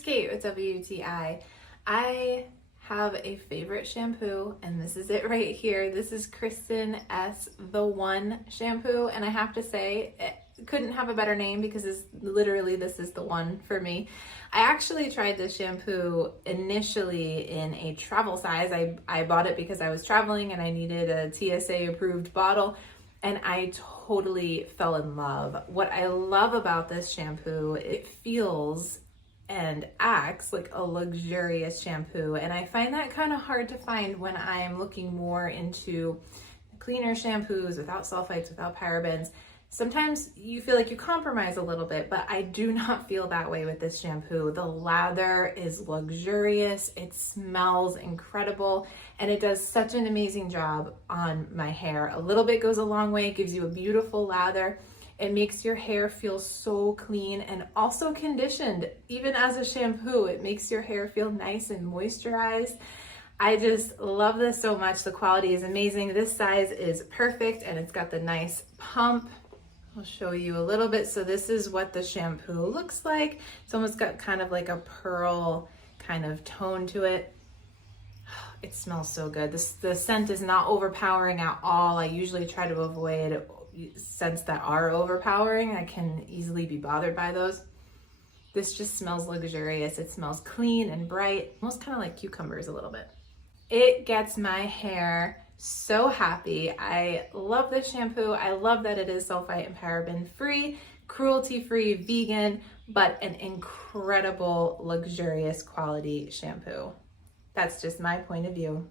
it's Kate with WTI. I have a favorite shampoo, and this is it right here. This is Kristin Ess The One shampoo, and I have to say, it couldn't have a better name because this is the one for me. I actually tried this shampoo initially in a travel size. I bought it because I was traveling and I needed a TSA approved bottle, and I totally fell in love. What I love about this shampoo, it feels and acts like a luxurious shampoo, and I find that kind of hard to find when I'm looking more into cleaner shampoos without sulfites, without parabens. Sometimes you feel like you compromise a little bit, but I do not feel that way with this shampoo. The lather is luxurious, it smells incredible, and it does such an amazing job on my hair. A little bit goes a long way. It gives you a beautiful lather. It makes your hair feel so clean and also conditioned. Even as a shampoo, it makes your hair feel nice and moisturized. I just love this so much. The quality is amazing. This size is perfect, and it's got the nice pump. I'll show you a little bit. So this is what the shampoo looks like. It's almost got kind of like a pearl kind of tone to it. It smells so good. The scent is not overpowering at all. I usually try to avoid scents that are overpowering. I can easily be bothered by those. This just smells luxurious. It smells clean and bright, almost kind of like cucumbers a little bit. It gets my hair so happy. I love this shampoo. I love that it is sulfite and paraben free, cruelty free, vegan, but an incredible, luxurious quality shampoo. That's just my point of view.